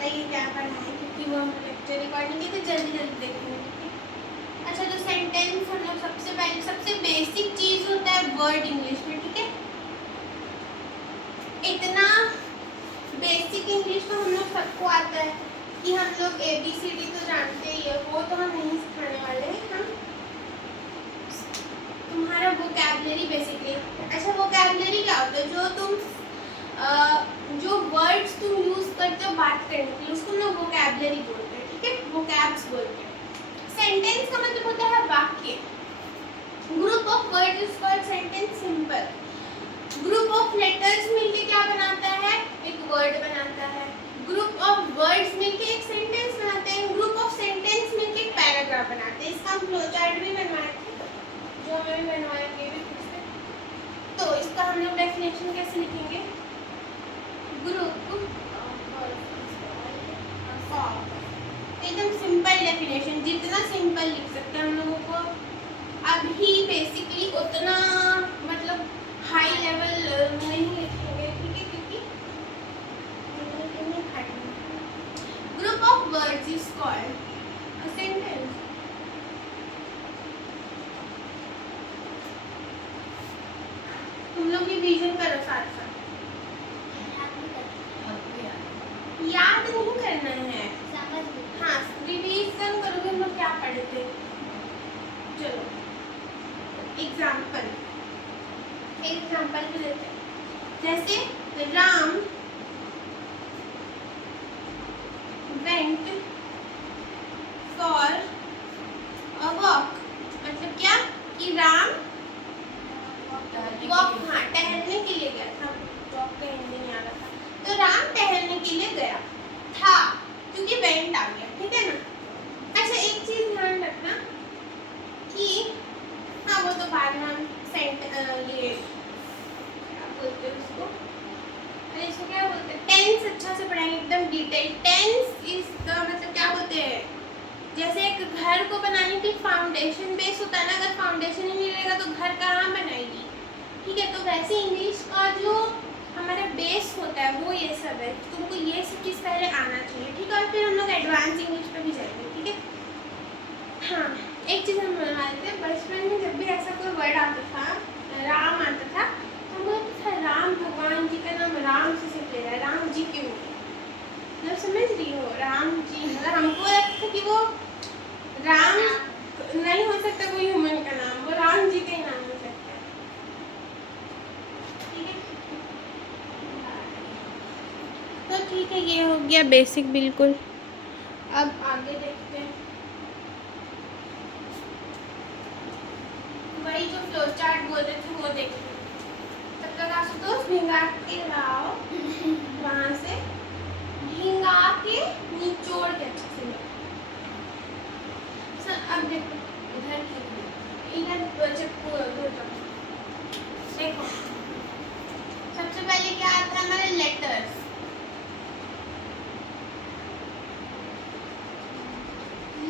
बताइए क्या करना है, क्योंकि वो हम लेक्चर रिकॉर्डिंग की तो जल्दी जल्दी देखेंगे, ठीक है। अच्छा, तो सेंटेंस हम लोग सबसे पहले सबसे बेसिक चीज़ होता है वर्ड इंग्लिश में, ठीक है। इतना बेसिक इंग्लिश तो हम लोग सबको आता है कि हम लोग ABCD तो जानते ही है, वो तो हम नहीं सिखाने वाले हैं। हम तुम्हारा वोकैबुलरी बेसिकली। अच्छा, वोकैबुलरी क्या होता है? जो वर्ड्स तुम यूज करते हो बात करने के लिए, उसको हम लोग वोकैबुलरी बोलते हैं, ठीक है, वोकैब्स बोलते हैं। सेंटेंस का मतलब होता है वाक्य। Group of words is called sentence. Simple. Group of letters मिलके क्या बनाता है? एक वर्ड बनाता है। ग्रुप ऑफ वर्ड्स मिलके एक सेंटेंस बनाते हैं। ग्रुप ऑफ सेंटेंस मिलके एक पैराग्राफ बनाते हैं। इसका हम फ्लो चार्ट भी बनवाए थे, जो हमें बनवाया ये भी फिर से। तो इसका हम लोग डेफिनेशन कैसे लिखेंगे? ग्रुप एकदम सिंपल डेफिनेशन, जितना सिंपल लिख सकते हैं हम लोगों को अभी बेसिकली उतना मतलब हाई लेवल नहीं लिखेंगे, ठीक है, क्योंकि group of words is called a sentence. तुम लोग रिवीजन करो साथ साथ। याद नहीं करना है, हाँ, रिवीजन करोगे। हम लोग क्या पढ़े थे? चलो एग्जाम्पल भी लेते हैं। जैसे Ram went for a walk, मतलब क्या कि राम वॉक, हाँ, टहलने के लिए गया था। वॉक का हिंदी नहीं आ रहा था, तो राम टहलने के लिए गया था, क्योंकि वेंट आ गया, ठीक है ना। अच्छा, एक चीज ध्यान रखना कि हाँ, वो तो बाद में हम ये क्या बोलते हैं उसको, अरे इसको क्या बोलते हैं, टेंस अच्छा से पढ़ाएंगे, एकदम डिटेल। टेंस इसका मतलब क्या बोलते हैं? जैसे एक घर को बनाने के फाउंडेशन बेस होता है ना, अगर फाउंडेशन ही नहीं रहेगा तो घर कहाँ बनाएगी, ठीक है। तो वैसे इंग्लिश का जो हमारा बेस होता है वो ये सब है। तुमको ये सब चीज़ पहले आना चाहिए, ठीक है, और फिर हम लोग एडवांस इंग्लिश पे भी जाएंगे, ठीक है। हाँ, एक चीज़ हम बनवाए थे बचपन में, जब भी ऐसा कोई वर्ड आता था, राम आता था, तो हम बोलते थे राम, भगवान जी का नाम राम से ले रहा है, राम जी क्यों? मतलब समझ रही हो, राम जी, मतलब हमको लगता था कि वो राम नहीं हो सकता कोई ह्यूमन का नाम, वो राम जी का ही नाम हो सकता है, ठीक है। तो ठीक है, ये हो गया बेसिक बिल्कुल। अब आगे देखते हैं, वही जो फ्लो चार्ट बोल रहे थे वो देखते हैं। तब तक आशुतोष भिंगा के लाओ वहाँ से, भिंगा के निचोड़ के अच्छे से लो। अब देखो इधर चप्पू देखो, सबसे पहले क्या आता है हमारे लेटर्स।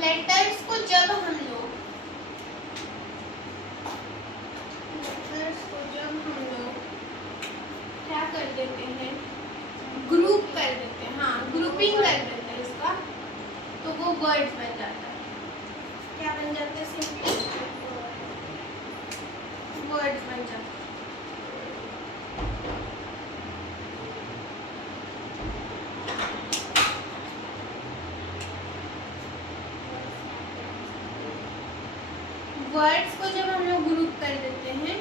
लेटर्स को जब हम लोग क्या कर देते हैं, ग्रुप कर देते हैं, हाँ, ग्रुपिंग कर देते हैं इसका, तो वो वर्ड्स बन जाता है। क्या बन जाते हैं? सिंपली वर्ड्स बन जाते हैं। वर्ड्स को जब हम लोग ग्रुप कर देते हैं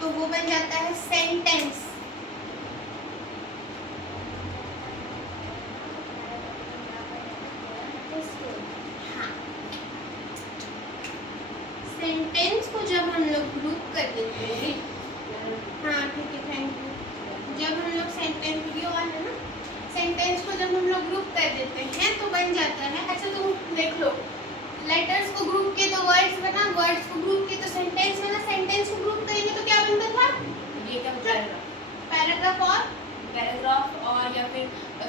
तो वो बन जाता है सेंटेंस। हाँ, सेंटेंस को जब हम लोग ग्रुप कर देते हैं, हाँ ठीक है, थैंक यू। जब हम लोग सेंटेंस, वीडियो ऑन है ना, सेंटेंस को जब हम लोग ग्रुप कर देते हैं तो बन जाता है। अच्छा, तुम देख लो, लेटर्स को ग्रुप किए तो वर्ड्स बना, वर्ड्स को ग्रुप किए तो सेंटेंस बना, सेंटेंस को ग्रुप करेंगे तो क्या बनता था? ये क्या पैराग्राफ, पैराग्राफ और या फिर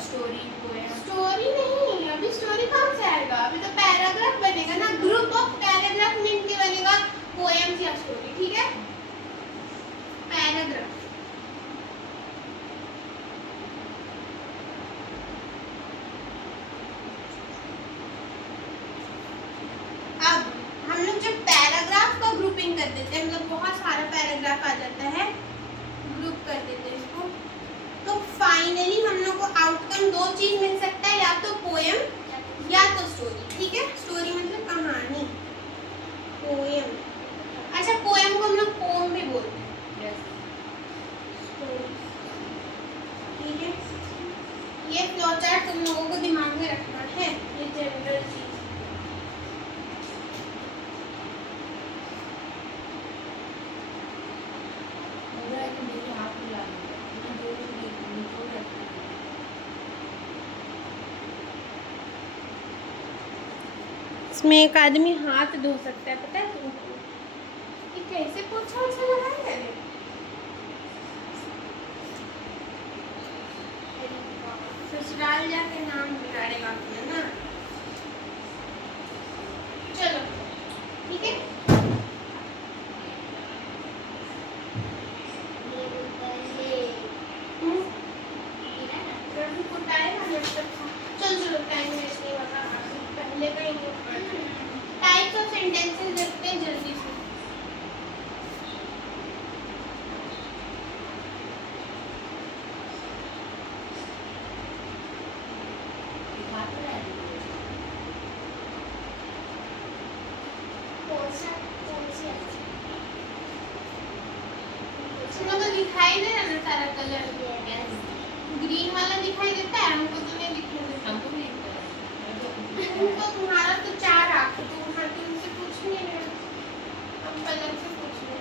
स्टोरी, पोएम। स्टोरी नहीं, अभी स्टोरी कहाँ से आएगा, अभी तो पैराग्राफ बनेगा ना। ग्रुप ऑफ पैराग्राफ मिलके बनेगा पोएम या स्टोरी, ठीक है। पैराग्राफ देते हैं, मतलब बहुत सारा पैराग्राफ आ जाता है, ग्रुप कर देते हैं इसको। तो फाइनली हम लोग को आउटकम दो चीज मिल सकता है, या तो पोएम या तो स्टोरी। ठीक है, स्टोरी मतलब कहानी, पोएम। अच्छा, पोएम को हम लोग पोम भी बोलते हैं। ठीक है, ये फ्लो चार्ट तुम लोगों को दिमाग में रखना है, ये जनरल चीज। इसमें एक आदमी हाथ धो सकता है, पता है तुमको? ये कैसे पोछा ओछा लगाया है? ससुराल जाके नाम बिगाड़ेगा अपना ना। चलो ठीक है, चलो टाइम वेस्ट नहीं होगा, पहले का ही टाइप्स ऑफ सेंटेंसेस देखते हैं जल्दी से। तो दिखाई दे रहा है ना सारा कलर, ग्रीन वाला दिखाई देता है हमको, तो नहीं दिखाई देता हमको नहीं दिखता। तुमको तुम्हारा तो चार आंख, तुमसे पूछ नहीं रहे, हम पलक से पूछ रहे।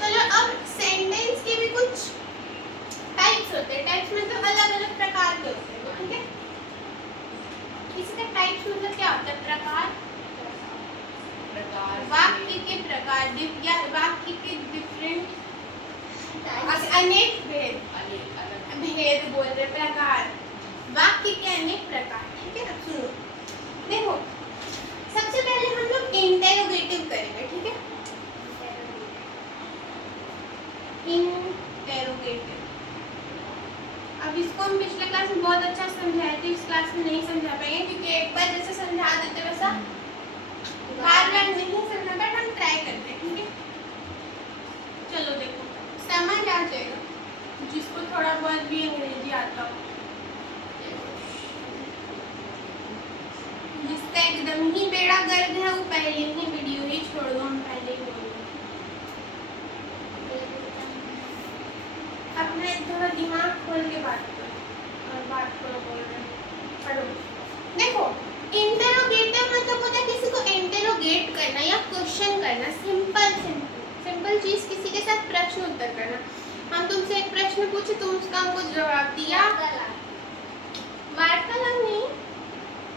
चलो अब सेंटेंस के भी कुछ टाइप्स होते हैं, टाइप्स मतलब अलग अलग प्रकार के होते हैं। ठीक है, इसका टाइप्स मतलब क्या होता है? प्रकार, वाक्य के प्रकार, या वाक्य के डिफरेंट, अनेक भेद, भेद बोल रहे, प्रकार, वाक्य के अनेक प्रकार। ठीक है ना, सुनो देखो, सबसे पहले हम लोग इंटेरोगेटिव करेंगे। ठीक है, इंटेरोगेटिव। अब इसको हम पिछले क्लास में बहुत अच्छा समझाए थे, इस क्लास में नहीं समझा पाएंगे, क्योंकि एक बार जैसे समझा देते वैसा बार बार नहीं समझा, बट हम ट्राई करते हैं। ठीक है, चलो देखो, समझ आ जाएगा जिसको थोड़ा बहुत भी अंग्रेजी आता हो, जिसका एकदम ही बेड़ा गर्द है वो पहले ही वीडियो ही छोड़ दो, हम पहले ही बोल दो। अपने थोड़ा दिमाग खोल के बात करो, और बात करो बोल रहे पढ़ो। देखो, इंटेरोगेटिव मतलब होता है किसी को इंटेरोगेट करना या क्वेश्चन करना, सिंपल चीज, किसी के साथ प्रश्न उत्तर करना। हम तुमसे एक प्रश्न पूछे, तुम उसका हमको जवाब दिया, वार्तालाप नहीं,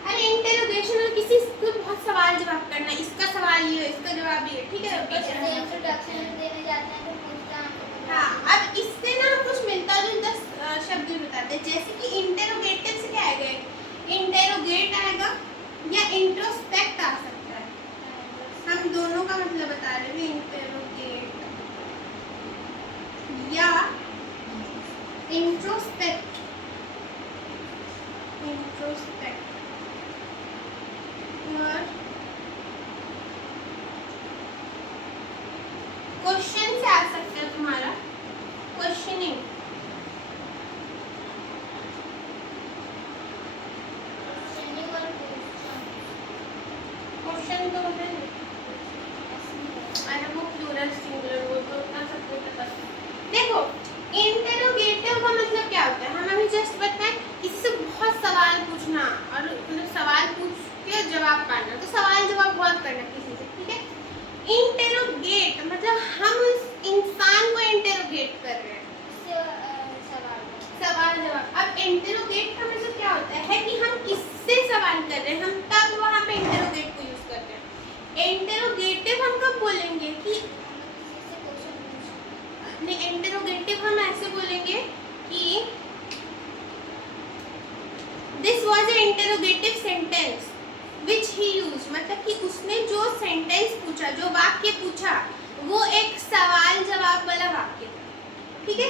अरे इंटेरोगेशन में किसी को बहुत सवाल जवाब करना, इसका सवाल ये है, इसका जवाब ये। ठीक है, इंट्रोडक्शन देने जाते हैं तो पूछते हैं। हाँ, अब इससे ना कुछ मिलता जुलता शब्द बताते हैं, जैसे कि इंटेरोगेटिव से क्या आएगा? इंटेरोगेट आएगा या इंट्रोस्पेक्ट आ सकता है, हम दोनों का मतलब बता रहे हैं, इंटेरोगेट या इंट्रोस्पेक्ट। और क्वेश्चन से आ सकता है तुम्हारा क्वेश्चनिंग, क्वेश्चन तो होता है, अरे वो प्लूरल सिंगुलर, वो तो उतना सबको पता है। देखो, इंटेरोगेटिव का मतलब क्या होता है? हम अभी जस्ट बताएं, किसी से बहुत सवाल पूछना और मतलब सवाल पूछ के जवाब पाना, तो सवाल जवाब बहुत करना किसी से। ठीक है, इंटेरोगेट मतलब हम उस इंसान को इंटेरोगेट कर रहे हैं, सवाल जवाब। अब इंटेरोगेट का मतलब क्या होता है कि हम किससे सवाल कर रहे हैं, हम तब वहाँ पे इंटेरोगेट को यूज करते हैं। इंटेरोगेटिव हम कब बोलेंगे कि नहीं, इंटेरोगेटिव हम ऐसे बोलेंगे कि this was a interrogative sentence which he use, मतलब कि उसने जो सेंटेंस पूछा, जो वाक्य पूछा, वो एक सवाल जवाब वाला वाक्य था। ठीक है,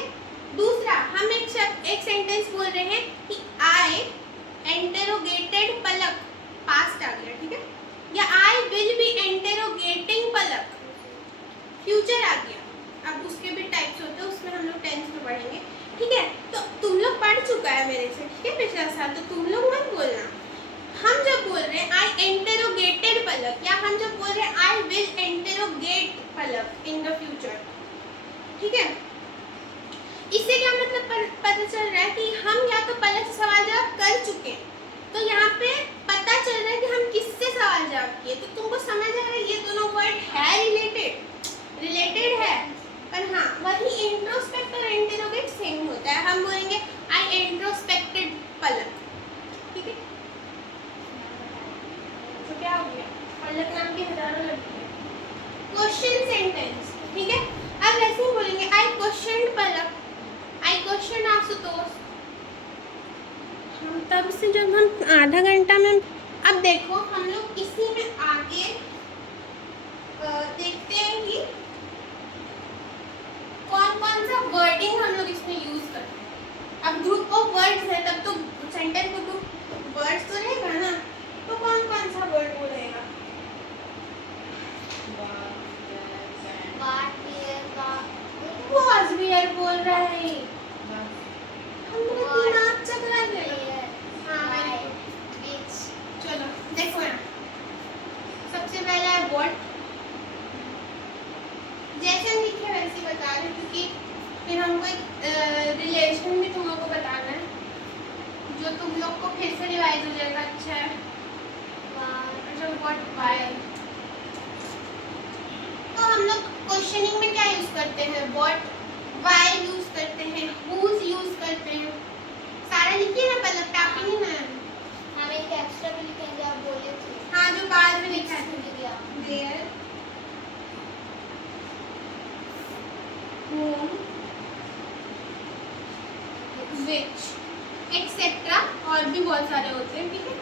दूसरा हम एक सेंटेंस बोल रहे हैं कि आई इंटेरोगेटेड पलक, पास्ट आ गया। ठीक है, या I will be interrogating Palak, future आ गया। अब उसके भी टाइप्स होते हैं, उसमें हम लोग टेंस में पढ़ेंगे, ठीक है। तो तुम लोग पढ़ चुका है मेरे से, ठीक है, पिछला साल, तो तुम लोग मत बोलना। हम जब बोल रहे हैं आई इंटेरोगेटेड पलक, या हम जब बोल रहे हैं I will interrogate Palak in the future, ठीक है, इससे क्या मतलब पता चल रहा है कि हम या तो पलक से सवाल जवाब कर चुके हैं, तो यहाँ पे पता चल रहा है कि हम किससे सवाल जवाब किए। तो तुमको समझ आ रहा है ये दोनों वर्ड है रिलेटेड है, पर हाँ वही इंट्रोस्पेक्ट और इंटेरोगेट सेम होता है। हम बोलेंगे आई इंट्रोस्पेक्टेड पलक, ठीक है। तो क्या हो गया, पलक नाम की हजारों लड़की है। क्वेश्चन सेंटेंस, ठीक है। अब वैसे ही बोलेंगे आई क्वेश्चन पलक, आई क्वेश्चन आशुतोष। हम तब से जब हम आधा घंटा में, अब देखो हम लोग इसी में आगे देखते हैं कि कौन कौन सा वर्डिंग हम लोग इसमें यूज करते हैं। अब ग्रुप ऑफ वर्ड्स है, तब तो सेंटेंस में ग्रुप वर्ड्स तो रहेगा ना, तो कौन कौन सा वर्ड बोलेगा? was where बोल रहा है, हम तो दिमाग चकरा गया। हाँ very good। चलो देखो ना, सबसे पहला है what, जैसे हम लिखे वैसे बता रहे, क्योंकि फिर हमको एक रिलेशन भी तुम लोग को बताना है, जो तुम लोग को फिर से रिवाइज हो जाएगा। अच्छा है, what why, तो हम लोग क्वेश्चनिंग में क्या यूज करते हैं, what, why यूज करते हैं, whose यूज करते हैं, सारा लिखिए ना, पहले टाइपिंग ही ना, हम एक एक्स्ट्रा भी लिखेंगे, आप बोले थे। हाँ जो बाद में लिखा है, देयर, whom, which, एक्सेट्रा, और भी बहुत सारे होते हैं, ठीक है।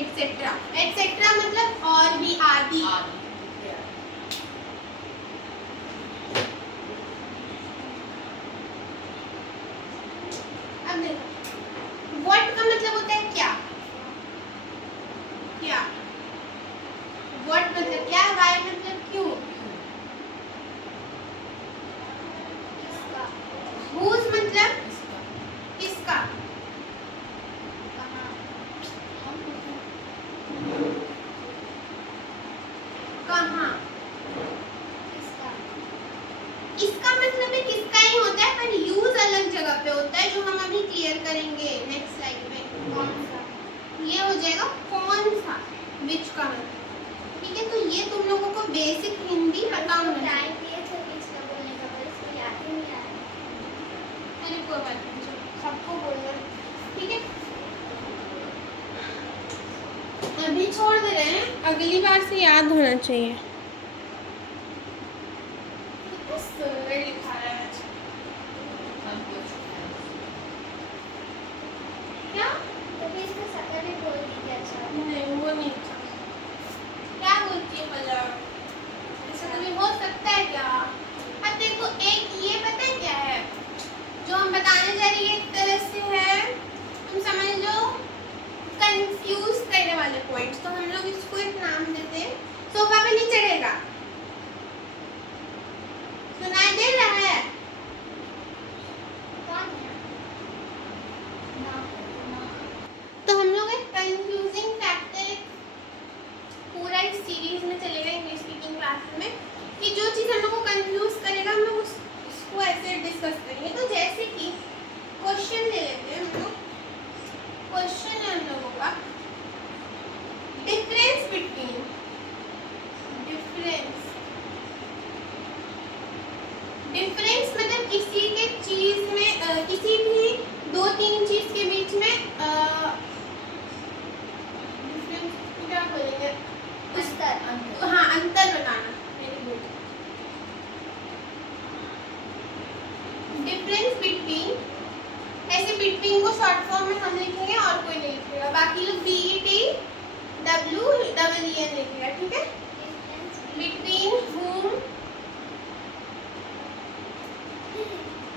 एक्सेट्रा, एक्सेट्रा मतलब और भी, आदि। अब देखो व्हाट का मतलब होता है क्या, क्या, व्हाट मतलब क्या, व्हाई मतलब क्यों, इसका whose मतलब किसका, कहाँ, कहाँ, इसका इसका मतलब है किसका ही होता है, पर यूज अलग जगह पे होता है, जो हम अभी क्लियर करेंगे नेक्स्ट स्लाइड में। कौन सा, ये हो जाएगा कौन सा, विच का मतलब, ठीक है। तो ये तुम लोगों को बेसिक हिंदी पता होना चाहिए। टाइम दिए थे इसका बोलने का, पर इसको याद ही नहीं आया। अरे कोई बात नहीं, चलो, सबको बोलना, ठीक है। अभी छोड़ दे रहे हैं, अगली बार से याद होना चाहिए। कितना सुंदर लिखा है आज। क्या, तो फिर इसका शक्ल भी बोल दीजिए। अच्छा नहीं वो नहीं था, क्या बोलती है पलक, ऐसा कभी हो सकता है क्या? अब देखो एक ये पता है क्या है, जो हम बताने जा रही है एक तरह से है, तुम समझ लो कंफ्यूज करने वाले पॉइंट्स। तो हम लोग इसको एक नाम देते हैं, सोफा पे नहीं चढ़ेगा, सुनाई दे रहा है? कौन है ना, तो हम लोग एक कंफ्यूजिंग फैक्टर पूरा इस सीरीज में चलेगा इंग्लिश स्पीकिंग क्लासेस में, कि जो चीज़ हम लोग को कंफ्यूज करेगा हम लोग उसको ऐसे डिस्कस करेंगे। तो जैसे कि क्वेश्चन ले लेते हैं हम लोग, क्वेश्चन है हम लोगों का डिफरेंस बिटवीन, डिफरेंस मतलब किसी के चीज में किसी भी दो तीन चीज के बीच में डिफरेंस क्या बोलेंगे, अंतर, हाँ अंतर बताना, वेरी गुड। डिफरेंस बिटवीन, ऐसे बिटवीन को शॉर्ट फॉर्म में हम लिखेंगे और कोई नहीं लिखेगा, बाकी लोग BETWEEN लिखेगा, ठीक है। बिटवीन whom,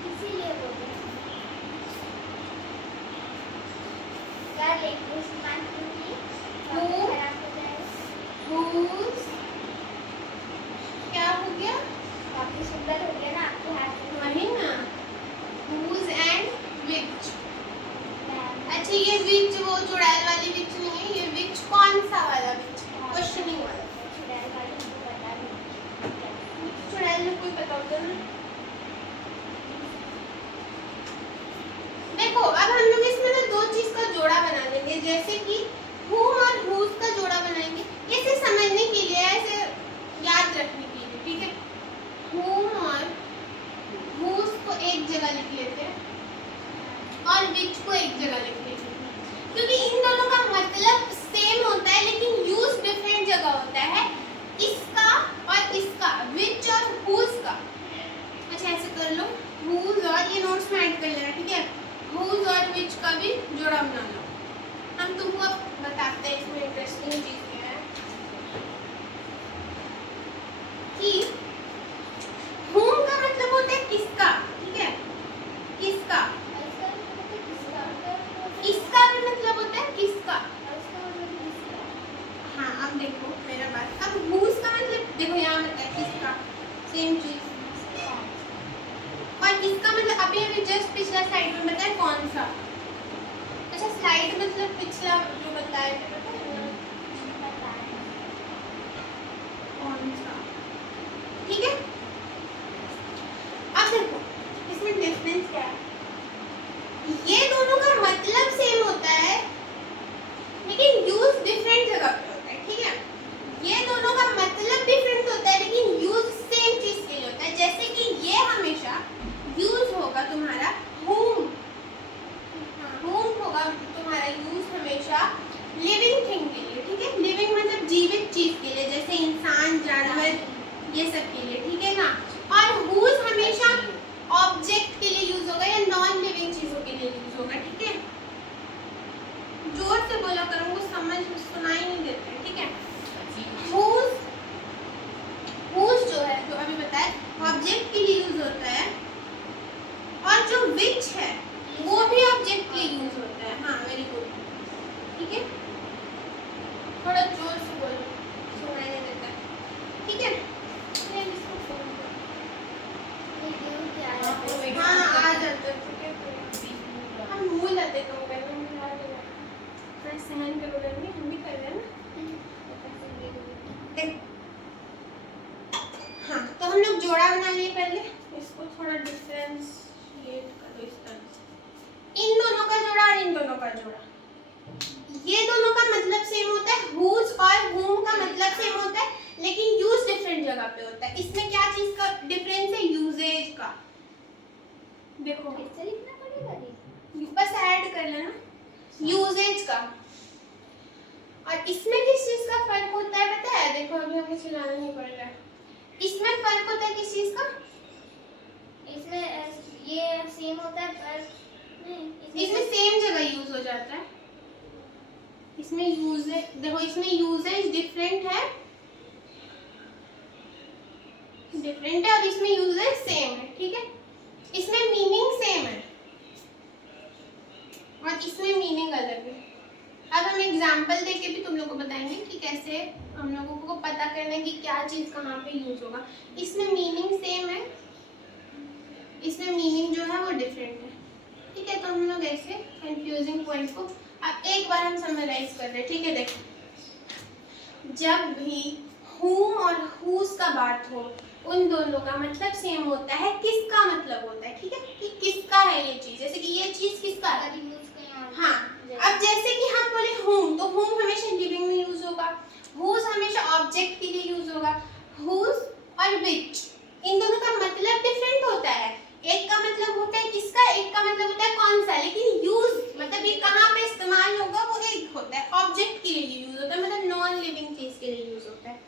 इसीलिए बोलते हैं यार, लैंग्वेज मान क्योंकि Who? खराब हो जाएगा। विच वो चुड़ैल वाली विच नहीं है, ये विच कौन सा वाला विच, क्वेश्चनिंग वाला। चुड़ैल वाली हमको बता दी। चुड़ैल में कोई पता होता है ना। देखो अब हम लोग इसमें ना दो चीज का जोड़ा बना देंगे, जैसे कि whom और whose का जोड़ा बनाएंगे। इसे समझने के लिए, ऐसे याद रखने के लिए, ठीक है। whom और whose को एक जगह लिख लेते हैं और which को एक जगह लिख लेते हैं, क्योंकि इन दोनों का मतलब सेम होता है लेकिन यूज डिफरेंट जगह होता है, इसका और इसका, which और whose का। अच्छा ऐसे कर लो, whose और ये नोट्स में ऐड कर लेना, ठीक है। whose और which का भी जोड़ा बना लो। हम तुमको अब बताते हैं इसमें इंटरेस्टिंग चीज क्या है कि whom का मतलब होता है किसका, ठीक है, किसका। इसका भी मतलब होता है किसका। हाँ अब देखो मेरा बात, अब whose का मतलब देखो यहाँ मतलब है किसका, सेम चीज। और इसका मतलब अभी जस्ट पिछला स्लाइड में बताया कौन सा। अच्छा स्लाइड मतलब पिछला जो बताया था पता है कौन सा, ठीक है। अब देखो इसमें डिफरेंस क्या है, ये दोनों का मतलब सेम होता है लेकिन यूज डिफरेंट जगह पे होता है, ठीक है। ये दोनों का मतलब डिफरेंट होता है लेकिन यूज सेम चीज के लिए होता है। जैसे कि ये हमेशा यूज होगा तुम्हारा whom, whom होगा तुम्हारा यूज हमेशा लिविंग थिंग के लिए, ठीक है। लिविंग मतलब जीवित चीज के लिए, जैसे इंसान, जानवर, ये सब के लिए, ठीक है ना। और whose हमेशा ऑब्जेक्ट के लिए यूज होगा या नॉन लिविंग चीजों के लिए यूज होगा, ठीक है। जोर से बोला करो, वो समझ सुनाई नहीं देता है, ठीक है। whose, whose जो है जो अभी बताया ऑब्जेक्ट के लिए यूज होता है, और जो which है वो भी ऑब्जेक्ट के लिए यूज होता है। हाँ वेरी गुड, ठीक है। थोड़ा जोर से बोलो, सुनाई नहीं देता है, ठीक है। मैं इसको फोन हाँ आ जाता है, ठीक है। हम भूल जाते हैं कम करने में, मैं सहन करो करनी, हम भी कर रहे हैं ना। हाँ तो हम लोग जोड़ा बना लिए पहले, इसको थोड़ा डिफरेंशिएट करो इस तरह से। इन दोनों का जोड़ा और इन दोनों का जोड़ा, ये दोनों का मतलब सेम होता है, whose और whom का मतलब सेम होता है लेकिन यूज डिफरेंट जगह पे होता है। इसमें क्या चीज का डिफरेंस है, यूजेज का। देखो इससे लिखना पड़ेगा दी। बस ऐड कर लेना यूजेज का। और इसमें किस चीज का फर्क होता है पता है, देखो अभी हमें चलाना नहीं पड़ रहा है। इसमें फर्क होता है किस चीज का, इसमें ये सेम होता है पर नहीं, इसमें सेम जगह यूज हो जाता है। इसमें यूजेज देखो, इसमें यूजेज डिफरेंट है और इसमें यूजेज सेम है, ठीक है। इसमें मीनिंग सेम है और इसमें मीनिंग अलग है। अब हम एग्जांपल देके भी तुम लोग को बताएंगे कि कैसे हम लोगों को पता करना है कि क्या चीज कहाँ पे यूज होगा। इसमें मीनिंग सेम है, इसमें मीनिंग जो है वो डिफरेंट है, ठीक है। तो हम लोग ऐसे कंफ्यूजिंग पॉइंट को अब एक बार हम समराइज कर रहे हैं, ठीक है। देखो जब भी whom और whose का बात हो, उन दोनों का मतलब सेम होता है, किसका मतलब होता है, ठीक है, कि किसका है ये चीज। जैसे कि ये चीज किसका है, हाँ। अब जैसे कि हम बोले whom, तो whom हमेशा लिविंग में यूज होगा, whose हमेशा ऑब्जेक्ट के लिए यूज होगा, whose और which इन दोनों का मतलब डिफरेंट होता है। एक का मतलब होता है किसका, एक का मतलब होता है कौन सा, लेकिन यूज मतलब ये कहाँ पे इस्तेमाल होगा वो एक होता है, ऑब्जेक्ट के लिए यूज होता है, मतलब नॉन लिविंग चीज के लिए यूज होता है,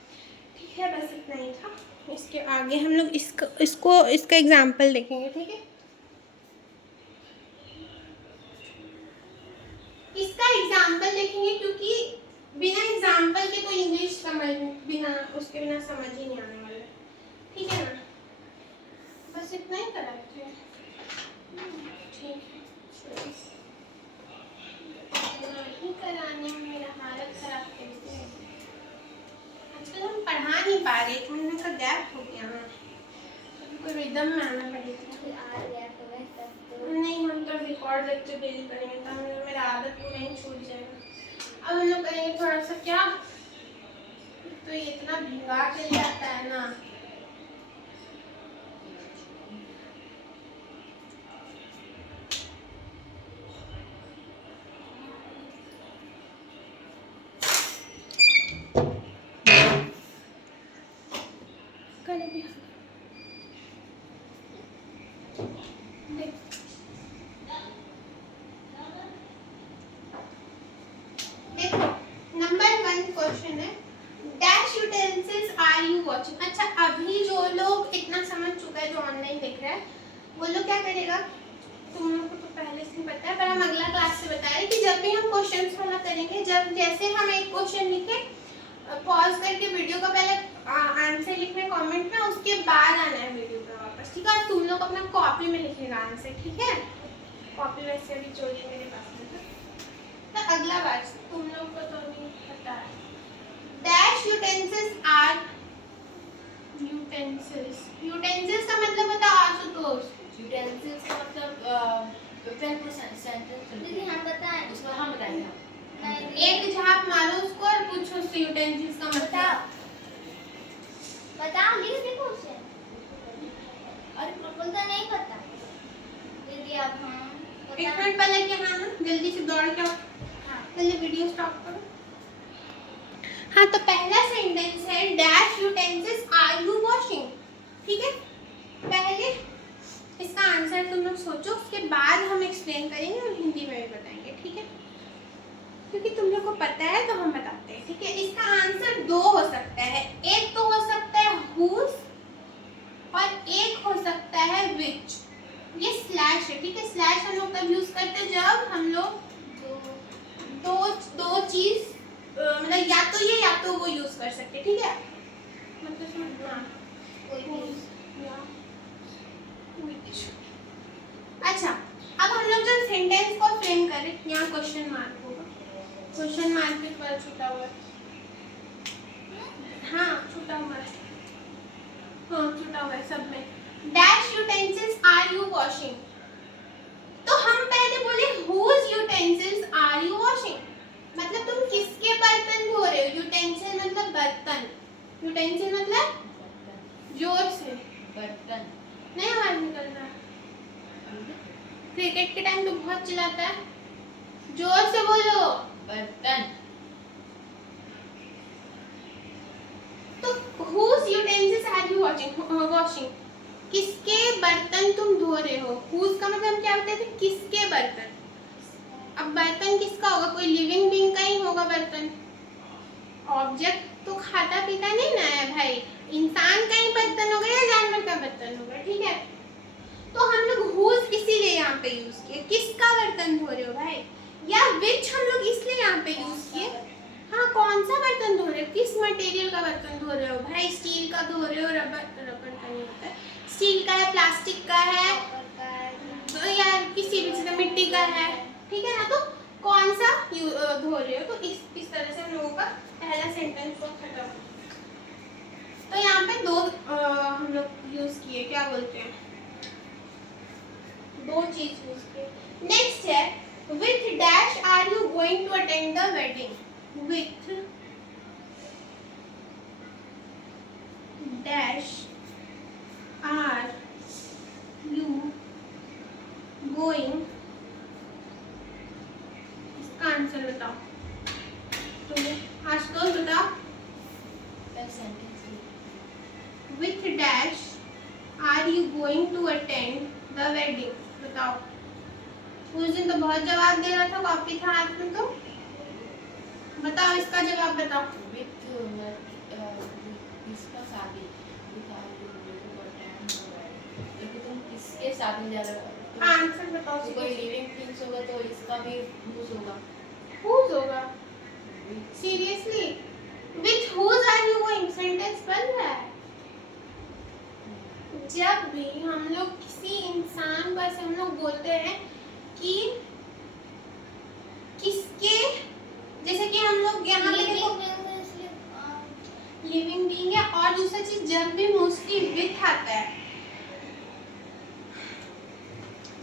ठीक है। बस इतना ही था। इसके आगे हम लोग इसका एग्जाम्पल देखेंगे, ठीक है। इसका एग्जाम्पल देखेंगे क्योंकि बिना एग्जाम्पल के तो इंग्लिश समझ उसके बिना समझ ही नहीं आने वाला, ठीक है ना। बस इतना ही कराते हैं, ठीक है। नहीं कराने में मेरा हालत खराब कैसे है। आजकल हम पढ़ा नहीं पा रहे, 1 महीने का गैप हो गया है, कोई रिदम में आना पड़ेगा। नहीं हम तो रिकॉर्ड लेक्चर डेली करेंगे, तो मैं पहले आदत को नहीं छूट जाएगा। अब हम लोग करेंगे थोड़ा सा क्या, तो ये इतना भिंगा के ले आता है ना। कल भी देख देखो, नंबर 1 क्वेश्चन है, dash utensils are you watching. अच्छा, अभी जो लोग इतना समझ चुका है, जो ऑनलाइन देख रहा है, वो लोग क्या करेगा, तुम लोग को तो पहले से ही पता है, पर हम अगला क्लास से बता रहे हैं कि जब भी हम क्वेश्चंस वाला करेंगे, जब जैसे हम एक क्वेश्चन लिखे, पॉज करके वीडियो का पहले आंसर लिखना है कमेंट में, उसके बाद आना है वीडियो पे वापस, ठीक है। तुम लोग अपना कॉपी में लिखेगा आंसर, ठीक है। कॉपी वैसे अभी चोरी मेरे पास में है, तो अगला बार से तुम लोग को तो नहीं पता है। डैश यूटेंसिल्स आर, यूटेंसिल्स का मतलब बता आशुतोष। यूटेंसिल्स का मतलब पहले सेंटेंस दीदी हम बताएं। उसको हम बताएंगे। नहीं, एक झाप मारो उसको और पूछो उससे यूटेंसिल्स का मतलब। बताओ लिख देखो उसे। अरे प्रोपल का नहीं पता दीदी, अब हम एक मिनट पहले कि हाँ जल्दी से दौड़ के आओ, हाँ पहले वीडियो स्टॉप करो। हाँ, तो पहला सेंटेंस है dash utensils are you washing, ठीक है। पहले इसका आंसर तुम लोग सोचो, उसके बाद हम एक्सप्लेन करेंगे और हिंदी में भी बताएंगे, ठीक है, क्योंकि तुम लोग को पता है तो हम बताते हैं, ठीक है। इसका आंसर 2 हो सकता है, एक तो हो सकता है whose और एक हो सकता है which। ये स्लैश है, ठीक है। स्लैश हम लोग तब यूज करते हैं जब हम लोग दो चीज मतलब या तो ये या तो वो यूज कर सकते, ठीक है। मतलब समझ, हाँ, अच्छा, अब हम लोग जब सेंटेंस को फ्रेम करें, यहाँ क्वेश्चन मार्क होगा, क्वेश्चन मार्क के पर छूटा हुआ है, हाँ छूटा हुआ है, हाँ छूटा हुआ है सब में। Dash utensils are you washing, तो हम पहले बोले whose utensils are you washing, मतलब तुम किसके बर्तन धो रहे हो। यूटेंसिल मतलब बर्तन, यूटेंसिल मतलब जोर से बर्तन नहीं आवाज निकल रहा। क्रिकेट के टाइम तो बहुत चिल्लाता है, जोर से बोलो। बर्तन। तो whose utensils are you washing, किसके बर्तन तुम धो रहे हो। whose का मतलब क्या होता है, किसके बर्तन। अब बर्तन किसका होगा, कोई लिविंग बीइंग का ही होगा बर्तन। ऑब्जेक्ट तो खाता पीता नहीं ना है भाई, इंसान का ही बर्तन होगा या जानवर का बर्तन होगा, ठीक है। तो हम लोग whose इसीलिए यहाँ पे यूज किए, किसका बर्तन धो रहे हो भाई, या which हम लोग इसलिए यहाँ पे यूज किए, हाँ कौन सा बर्तन धो रहे हो, किस मटेरियल का बर्तन धो रहे हो भाई। स्टील का धो रहे हो, रबर का नहीं होता है, स्टील का है, प्लास्टिक का है, तो यार किसी भी चीज मिट्टी का है, ठीक है ना। तो कौन सा धो रहे हो, तो इस तरह से हम लोगों का पहला सेंटेंस को खत्म। तो यहाँ पे 2 हम लोग यूज किए, क्या बोलते हैं, 2 चीज यूज किए। नेक्स्ट है with dash are you going to attend the wedding, with dash are you going, इसका आंसर बताओ तुम्हें, आशुतोष बताओ। Sentence with dash are you going to attend the wedding, बताओ। उस दिन तो बहुत जवाब दे रहा था, कॉपी था हाथ में, तो बताओ इसका जवाब बताओ। विथ इसका शादी, क्योंकि तुम किसके शादी जा रहे हो, आंसर बताओ। तो कोई लिविंग थिंग्स होगा तो इसका भी यूज होगा। whose होगा, seriously with whose are you going, sentence बन रहा है। जब भी हम लोग किसी इंसान को ऐसे हम लोग बोलते हैं कि किसके, जैसे कि हम लोग यहाँ पे देखो लिविंग बीइंग है, और दूसरा चीज जब भी मोस्टली विथ आता है,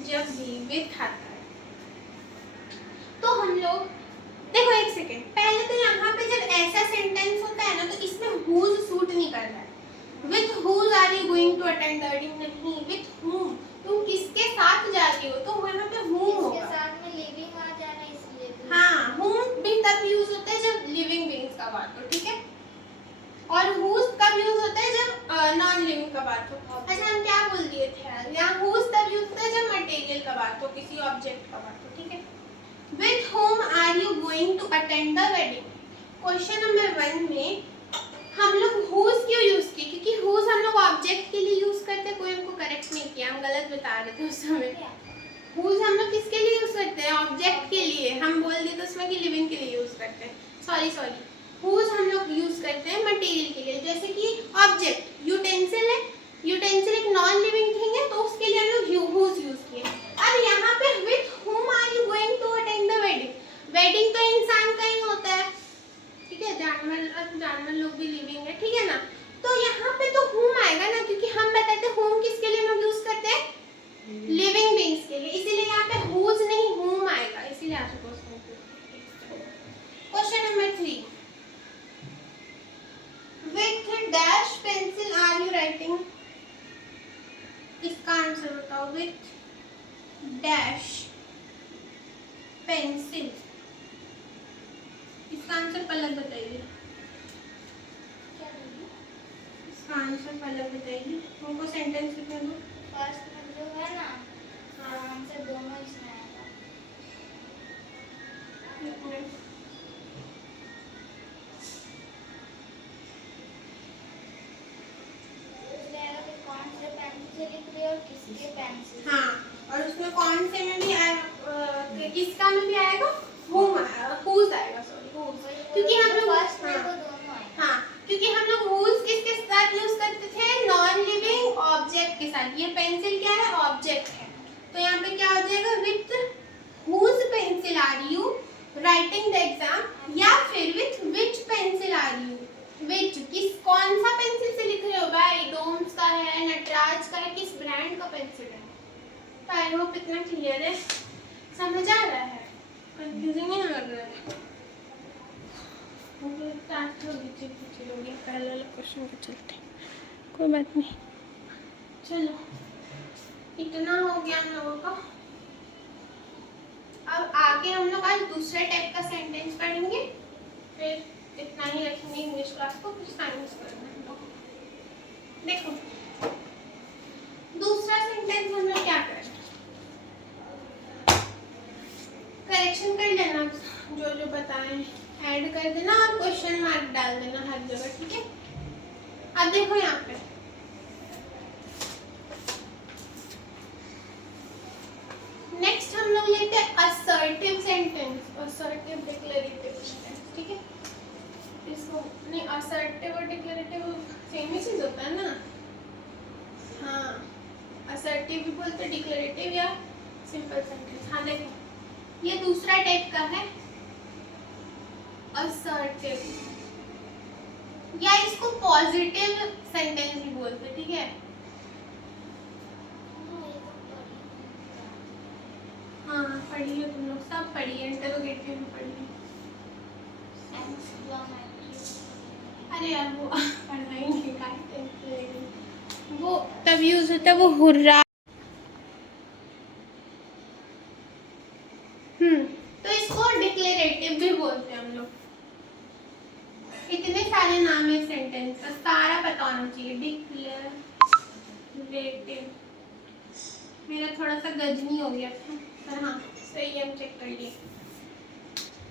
जब भी विथ आता है तो लोग देखो एक सेकेंड, पहले तो यहाँ पे जब ऐसा सेंटेंस होता है ना तो इसमें whose सूट नहीं कर रहा है। With whose are you going to attend the wedding? नहीं, with whom, तुम किसके साथ जा रही हो, तो वहाँ पे whom इसके होगा। साथ में लिविंग आ जा रहा है इसलिए भी। हाँ, whom भी तब यूज होता है जब लिविंग बीइंग्स का बात हो, ठीक है। और whose तब यूज होता है जब नॉन लिविंग का बात हो। अच्छा हम क्या बोल दिए थे यार, यहाँ whose तब यूज होता है जब मटेरियल का बात हो, किसी ऑब्जेक्ट का बात हो, ठीक है। With whom are you going to attend the wedding? Question number 1 में हम लोग whose क्यों यूज किए, क्योंकि whose हम लोग ऑब्जेक्ट के लिए यूज करते हैं। कोई हमको करेक्ट नहीं किया, हम गलत बता रहे थे उस समय। whose हम लोग किसके लिए यूज करते हैं, ऑब्जेक्ट के लिए। हम बोल दिए तो उसमें कि लिविंग के लिए यूज करते हैं, सॉरी whose हम लोग यूज करते हैं मटेरियल के लिए। जैसे कि ऑब्जेक्ट यूटेंसिल है, यूटेंसिल एक नॉन लिविंग थिंग है, तो उसके लिए हम लोग whose यूज किए। अब यहाँ पे with whom are you going to attend the wedding? Wedding तो इंसान का ही होता है, ठीक है, जानवर लोग भी लिविंग है, ठीक है ना। तो यहाँ पे तो whom आएगा ना, क्योंकि हम बताते हैं whom किसके लिए हम यूज करते हैं, लिविंग बीइंग्स के लिए, इसीलिए यहाँ पे whose नहीं whom आएगा, इसीलिए आप question number 3, with dash pencil are you writing? इसका आंसर बताओ। with dash पेंसिल, इसका आंसर पलक बताइए। इसका आंसर पलक बताइए, उनको सेंटेंस लिखने दो। फर्स्ट में जो है ना, आंसर दोनों इसमें आएगा। एक मिनट, कौन से पेन से लिख रहे हो और किसके पेन से। हाँ, और उसमें कौन से में भी किसका में भी आएगा, whom whose आएगा, सॉरी क्योंकि हम लोग फर्स्ट में वो दोनों आएगा। हाँ, क्योंकि हम लोग whose किसके साथ यूज करते थे, नॉन लिविंग ऑब्जेक्ट के साथ। ये पेंसिल क्या है, ऑब्जेक्ट है, तो यहाँ पे क्या हो जाएगा, with whose pencil are you writing the exam, या फिर with which pencil are you, which किस कौन सा पेंसिल से लिख रहे हो भाई, डोम्स का है, नटराज का है, किस ब्रांड का पेंसिल है। तो आई होप इतना क्लियर है, समझ आ रहा है, कंफ्यूजिंग नहीं लग रहा है। पहले वाले क्वेश्चन पे चलते हैं, कोई बात नहीं, चलो इतना हो गया हम लोगों का। अब आगे हम लोग आज दूसरे टाइप का सेंटेंस पढ़ेंगे, फिर इतना ही रखेंगे इंग्लिश क्लास को, फिर साइंस करना है। देखो दूसरा सेंटेंस हम लोग क्या करें, करेक्शन कर लेना, जो जो बताएं ऐड कर देना और क्वेश्चन मार्क डाल देना हर जगह, ठीक है। अब देखो यहाँ पे नेक्स्ट हम लोग लेते हैं assertive sentence, assertive declarative sentence, ठीक है। इसको नहीं, असर्टिव और डिक्लेरेटिव सेम ही चीज होता है ना। हाँ, असर्टिव भी बोलते हैं, डिक्लेरेटिव या सिंपल सेंटेंस। हाँ देखो ये दूसरा टाइप का है असर्टिव, या इसको पॉजिटिव सेंटेंस भी बोलते हैं, ठीक है। हाँ पढ़िए, तुम लोग सब पढ़िए, इंटरोगेटिव भी पढ़िए। अरे यार वो पढ़ाएंगे वो तब यूज होता है, वो हुर्रा। तो इसको डिक्लेरेटिव भी बोलते हैं हम लोग। इतने सारे नाम है सेंटेंस का, सारा पता होना चाहिए। डिक्लेरेटिव, मेरा थोड़ा सा गजनी हो गया था, पर हाँ सही है, हम चेक कर लिए।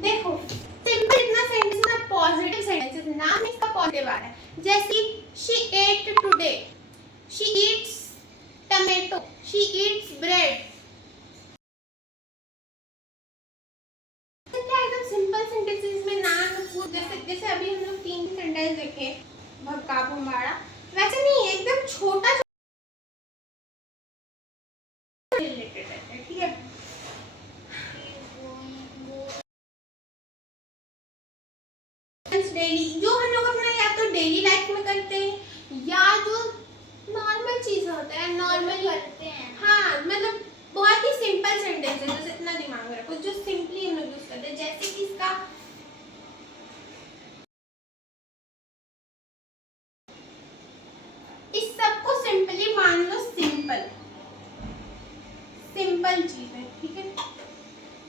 देखो सिंपल इतना सेंटेंस ना, पॉजिटिव सेंटेंसेस, नाम इसका पॉजिटिव आ रहा है। जैसे she ate today, she eats tomato, she eats bread। क्या एकदम सिंपल सेंटेंसेस में नाम, जैसे अभी हम लोग 3 सेंटेंस देखे भक्का भुम्बाड़ा, वैसे नहीं, एकदम छोटा रिलेटेड है, ठीक है। डेली जो हम लोग अपना या तो डेली लाइफ में करते हैं, या जो नॉर्मल चीज होता है नॉर्मली करते हैं। हाँ मतलब बहुत ही सिंपल सेंटेंस है, बस इतना दिमाग में रखो, जो सिंपली हम लोग यूज करते हैं। सिंपल चीज है, ठीक है।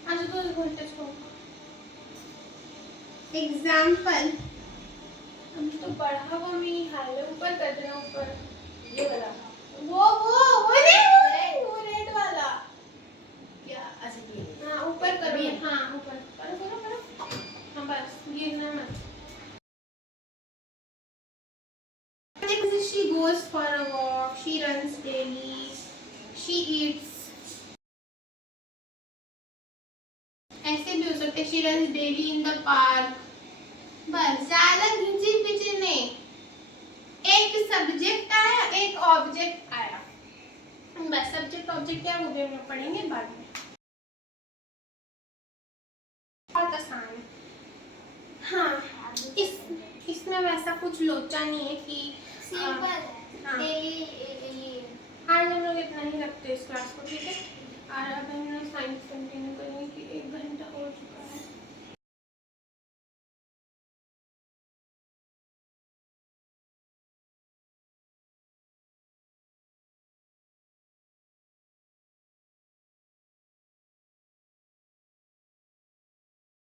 अच्छा तो वोल्टेज को एग्जाम्पल, अब तो बढ़ा हुआ में हाल है, ऊपर कर देना, ऊपर ये वाला वो नहीं, वो रेड वाला, क्या अच्छा ये हाँ ऊपर करो, अभी? हाँ ऊपर करो करो करो, हाँ बस गिरना मत। She goes for a walk, she runs daily, she eats, ऐसे भी हो सकते है, she runs daily in the park। बस ज्यादा घिंची पिची नहीं, एक सब्जेक्ट आया एक ऑब्जेक्ट आया, बस सब्जेक्ट ऑब्जेक्ट क्या हो गया हम पढ़ेंगे बाद में, बहुत आसान है। हाँ इसमें वैसा कुछ लोचा नहीं है कि सिंपल है, हाँ। डेली ये आज हम लोग इतना ही रखते हैं इस क्लास को, ठीक है। और अब हम लोग साइंस कंटिन्यू करेंगे कि